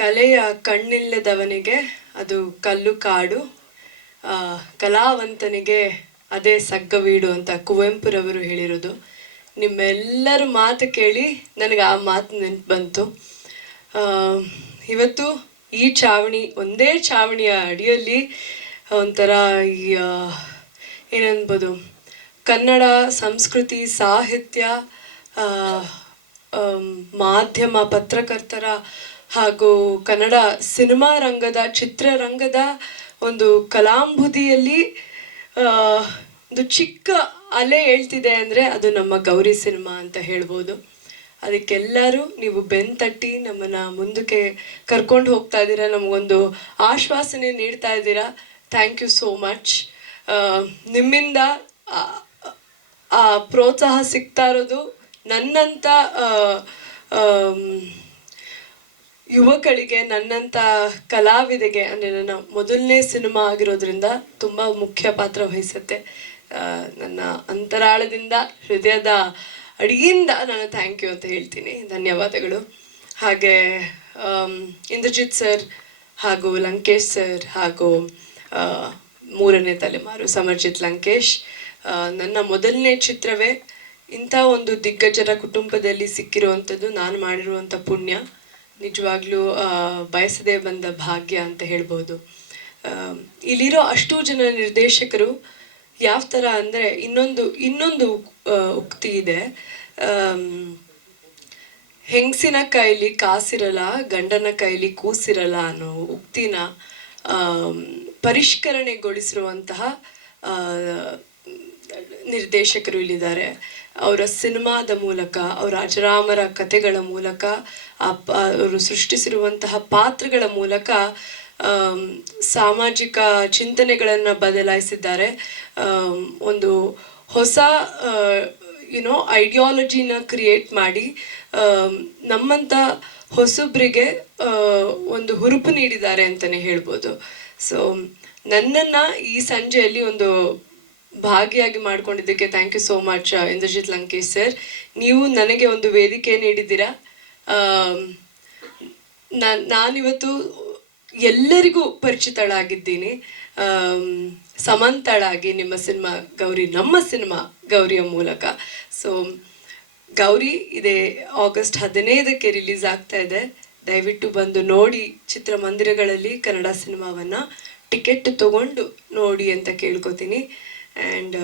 ಕಲೆಯ ಕಣ್ಣಿಲ್ಲದವನಿಗೆ ಅದು ಕಲ್ಲು ಕಾಡು, ಕಲಾವಂತನಿಗೆ ಅದೇ ಸಗ್ಗವೀಡು ಅಂತ ಕುವೆಂಪುರವರು ಹೇಳಿರೋದು. ನಿಮ್ಮೆಲ್ಲರ ಮಾತು ಕೇಳಿ ನನಗೆ ಆ ಮಾತು ನೆನಪು ಬಂತು. ಇವತ್ತು ಈ ಚಾವಣಿ, ಒಂದೇ ಚಾವಣಿಯ ಅಡಿಯಲ್ಲಿ ಒಂಥರ ಈ ಏನನ್ಬೋದು, ಕನ್ನಡ ಸಂಸ್ಕೃತಿ, ಸಾಹಿತ್ಯ, ಮಾಧ್ಯಮ, ಪತ್ರಕರ್ತರ ಹಾಗೂ ಕನ್ನಡ ಸಿನಿಮಾ ರಂಗದ, ಚಿತ್ರರಂಗದ ಒಂದು ಕಲಾಂಬುದಿಯಲ್ಲಿ ಒಂದು ಚಿಕ್ಕ ಅಲೆ ಹೇಳ್ತಿದೆ ಅಂದರೆ ಅದು ನಮ್ಮ ಗೌರಿ ಸಿನಿಮಾ ಅಂತ ಹೇಳ್ಬೋದು. ಅದಕ್ಕೆಲ್ಲರೂ ನೀವು ಬೆನ್ತಟ್ಟಿ ನಮ್ಮನ್ನು ಮುಂದಕ್ಕೆ ಕರ್ಕೊಂಡು ಹೋಗ್ತಾ ಇದ್ದೀರಾ, ನಮಗೊಂದು ಆಶ್ವಾಸನೆ ನೀಡ್ತಾ ಇದ್ದೀರಾ. Thank you so much. ನಿಮ್ಮಿಂದ ಆ ಪ್ರೋತ್ಸಾಹ ಸಿಗ್ತಾ ಇರೋದು ನನ್ನಂಥ ಯುವಕಳಿಗೆ, ನನ್ನಂಥ ಕಲಾವಿದೆಗೆ, ಅಂದರೆ ನನ್ನ ಮೊದಲನೇ ಸಿನಿಮಾ ಆಗಿರೋದ್ರಿಂದ ತುಂಬ ಮುಖ್ಯ ಪಾತ್ರ ವಹಿಸುತ್ತೆ. ನನ್ನ ಅಂತರಾಳದಿಂದ, ಹೃದಯದ ಅಡಿಯಿಂದ ನಾನು ಥ್ಯಾಂಕ್ ಯು ಅಂತ ಹೇಳ್ತೀನಿ. ಧನ್ಯವಾದಗಳು. ಹಾಗೆ ಇಂದ್ರಜಿತ್ ಸರ್ ಹಾಗೂ ಲಂಕೇಶ್ ಸರ್ ಹಾಗೂ ಮೂರನೇ ತಲೆಮಾರು ಸಮರ್ಜಿತ್ ಲಂಕೇಶ್, ನನ್ನ ಮೊದಲನೇ ಚಿತ್ರವೇ ಇಂಥ ಒಂದು ದಿಗ್ಗಜರ ಕುಟುಂಬದಲ್ಲಿ ಸಿಕ್ಕಿರುವಂಥದ್ದು ನಾನು ಮಾಡಿರುವಂಥ ಪುಣ್ಯ. ನಿಜವಾಗ್ಲೂ ಬಯಸದೇ ಬಂದ ಭಾಗ್ಯ ಅಂತ ಹೇಳ್ಬೋದು. ಇಲ್ಲಿರೋ ಅಷ್ಟು ಜನ ನಿರ್ದೇಶಕರು ಯಾವ ಥರ ಅಂದರೆ, ಇನ್ನೊಂದು ಉಕ್ತಿ ಇದೆ, ಹೆಂಗಸಿನ ಕೈಲಿ ಕಾಸಿರಲ್ಲ, ಗಂಡನ ಕೈಲಿ ಕೂಸಿರಲ್ಲ ಅನ್ನೋ ಉಕ್ತಿನ ಪರಿಷ್ಕರಣೆಗೊಳಿಸಿರುವಂತಹ ನಿರ್ದೇಶಕರು ಇಲ್ಲಿದ್ದಾರೆ. ಅವರ ಸಿನಿಮಾದ ಮೂಲಕ, ಅವರ ಅಜರಾಮರ ಕಥೆಗಳ ಮೂಲಕ, ಅವರು ಸೃಷ್ಟಿಸಿರುವಂತಹ ಪಾತ್ರಗಳ ಮೂಲಕ ಸಾಮಾಜಿಕ ಚಿಂತನೆಗಳನ್ನು ಬದಲಾಯಿಸಿದ್ದಾರೆ. ಒಂದು ಹೊಸ ಐಡಿಯಾಲಜಿನ ಕ್ರಿಯೇಟ್ ಮಾಡಿ ನಮ್ಮಂಥ ಹೊಸಬ್ರಿಗೆ ಒಂದು ಹುರುಪು ನೀಡಿದ್ದಾರೆ ಅಂತಲೇ ಹೇಳ್ಬೋದು. ಸೊ ನನ್ನನ್ನು ಈ ಸಂಜೆಯಲ್ಲಿ ಒಂದು ಭಾಗಿಯಾಗಿ ಮಾಡ್ಕೊಂಡಿದ್ದಕ್ಕೆ thank you so much Indrajit Lankesh sir. ನೀವು ನನಗೆ ಒಂದು ವೇದಿಕೆ ನೀಡಿದ್ದೀರಾ. ನಾನಿವತ್ತು ಎಲ್ಲರಿಗೂ ಪರಿಚಿತಳಾಗಿದ್ದೀನಿ, ಸಮಂತಳಾಗಿ ನಿಮ್ಮ ಸಿನಿಮಾ ಗೌರಿ, ನಮ್ಮ ಸಿನಿಮಾ ಗೌರಿಯ ಮೂಲಕ. ಸೊ ಗೌರಿ ಇದೇ ಆಗಸ್ಟ್ 15ಕ್ಕೆ ರಿಲೀಸ್ ಆಗ್ತಾ ಇದೆ. ದಯವಿಟ್ಟು ಬಂದು ನೋಡಿ, ಚಿತ್ರಮಂದಿರಗಳಲ್ಲಿ ಕನ್ನಡ ಸಿನಿಮಾವನ್ನು ಟಿಕೆಟ್ ತಗೊಂಡು ನೋಡಿ ಅಂತ ಕೇಳ್ಕೊತೀನಿ. ಆ್ಯಂಡ್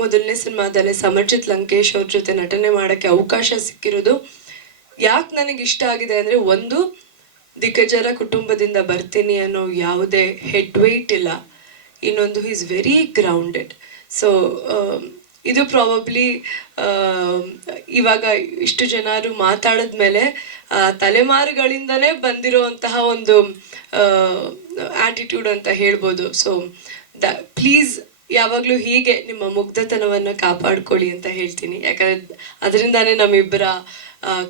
ಮೊದಲನೇ ಸಿನಿಮಾದಲ್ಲೇ ಸಮರ್ಜಿತ್ ಲಂಕೇಶ್ ಅವ್ರ ಜೊತೆ ನಟನೆ ಮಾಡೋಕ್ಕೆ ಅವಕಾಶ ಸಿಕ್ಕಿರೋದು ಯಾಕೆ ನನಗೆ ಇಷ್ಟ ಆಗಿದೆ ಅಂದರೆ, ಒಂದು, ದಿಗ್ಗಜರ ಕುಟುಂಬದಿಂದ ಬರ್ತೀನಿ ಅನ್ನೋ ಯಾವುದೇ ಹೆಡ್ ವೆಯ್ಟ್ ಇಲ್ಲ. ಇನ್ನೊಂದು, ಈಸ್ ವೆರಿ ಗ್ರೌಂಡೆಡ್. ಸೊ ಇದು ಪ್ರಾಬಬ್ಲಿ ಇವಾಗ ಇಷ್ಟು ಜನರು ಮಾತಾಡಿದ್ಮೇಲೆ ತಲೆಮಾರುಗಳಿಂದನೇ ಬಂದಿರುವಂತಹ ಒಂದು ಆ್ಯಟಿಟ್ಯೂಡ್ ಅಂತ ಹೇಳ್ಬೋದು. ಸೊ ಪ್ಲೀಸ್ ಯಾವಾಗಲೂ ಹೀಗೆ ನಿಮ್ಮ ಮುಗ್ಧತನವನ್ನು ಕಾಪಾಡ್ಕೊಳ್ಳಿ ಅಂತ ಹೇಳ್ತೀನಿ. ಯಾಕಂದರೆ ಅದರಿಂದಾನೇ ನಮ್ಮಿಬ್ಬರ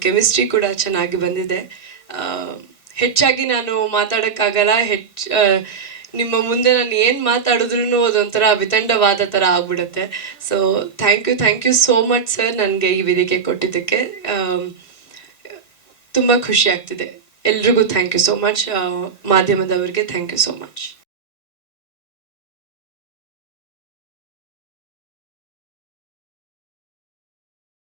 ಕೆಮಿಸ್ಟ್ರಿ ಕೂಡ ಚೆನ್ನಾಗಿ ಬಂದಿದೆ. ಹೆಚ್ಚಾಗಿ ನಾನು ಮಾತಾಡೋಕ್ಕಾಗಲ್ಲ. ನಿಮ್ಮ ಮುಂದೆ ನಾನು ಏನು ಮಾತಾಡಿದ್ರೂ ಅದೊಂಥರ ವಿತಂಡವಾದ ಥರ ಆಗ್ಬಿಡುತ್ತೆ. So thank you so much sir, ನನಗೆ ಈ ವೇದಿಕೆ ಕೊಟ್ಟಿದ್ದಕ್ಕೆ ತುಂಬ ಖುಷಿ ಆಗ್ತಿದೆ. ಎಲ್ರಿಗೂ ಥ್ಯಾಂಕ್ ಯು ಸೋ ಮಚ್. ಮಾಧ್ಯಮದವರಿಗೆ ಥ್ಯಾಂಕ್ ಯು ಸೋ ಮಚ್.